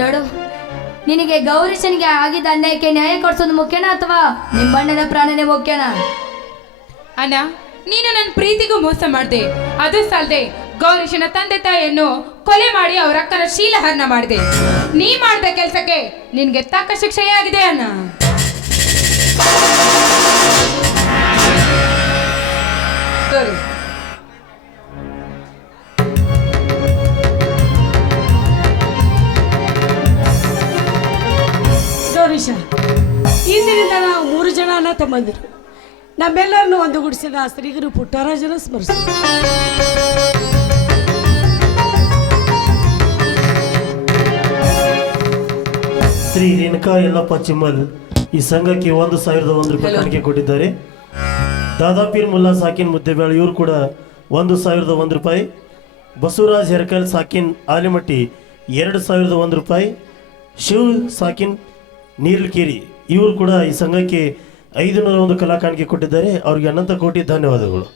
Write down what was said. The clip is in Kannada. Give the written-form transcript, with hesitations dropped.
ನೋಡು, ನಿನಗೆ ಗೌರೀಶನಿಗೆ ಆಗಿದ್ದ ಅನ್ಯಾಯಕ್ಕೆ ನ್ಯಾಯ ಕೊಡಿಸೋದು ಮುಖ್ಯನಾ ಅಥವಾ ನಿಮ್ಮಣ್ಣನ ಪ್ರಾಣನೇ ಮುಖ್ಯನಾ? ಅಣ್ಣ, ನೀನು ನನ್ನ ಪ್ರೀತಿಗೂ ಮೋಸ ಮಾಡಿದೆ. ಅದು ಸಾಲದೆ ಗೌರೀಶನ ತಂದೆ ತಾಯಿಯನ್ನು ಕೊಲೆ ಮಾಡಿ ಅವರ ಅಕ್ಕನ ಶೀಲಹರಣ ಮಾಡಿದೆ. ನೀ ಮಾಡಿದ ಕೆಲಸಕ್ಕೆ ನಿನ್ಗೆ ತಕ್ಕ ಶಿಕ್ಷೆಯೇ ಆಗಿದೆ ಅಣ್ಣ. ಸರಿ, ಗೌರೀಶ, ಇಂದಿನಿಂದ ನಾವು 3 ಜನ ಅಣ್ಣ ತಮ್ಮಂದಿರು. ನಮ್ಮೆಲ್ಲರನ್ನು ಒಂದುಗೂಡಿಸಿದ ಶ್ರೀಗುರು ಪುಟ್ಟರಾಜನ ಸ್ಮರಿಸಿ ಶ್ರೀ ರೇಣುಕಾ ಯಲ್ಲಪ್ಪ ಚಿಮ್ಮಲ್ ಈ ಸಂಘಕ್ಕೆ 1,001 ರೂಪಾಯಿ ಕಾಣಿಕೆ ಕೊಟ್ಟಿದ್ದಾರೆ. ದಾದಾಪೀರ್ ಮುಲ್ಲಾ ಸಾಕಿನ್ ಮುದ್ದೆಬೇಳ ಇವರು ಕೂಡ 1,001 ರೂಪಾಯಿ. ಬಸವರಾಜ್ ಹೆರ್ಕಲ್ ಸಾಕಿನ್ ಆಲಿಮಟ್ಟಿ 2,001 ರೂಪಾಯಿ. ಶಿವ್ ಸಾಕಿನ್ ನೀರ್ಲಕೇರಿ ಇವರು ಕೂಡ ಈ ಸಂಘಕ್ಕೆ 501 ಕಲಾ ಕಾಣಿಕೆ ಕೊಟ್ಟಿದ್ದಾರೆ. ಅವರಿಗೆ ಅನಂತ ಕೋಟಿ ಧನ್ಯವಾದಗಳು.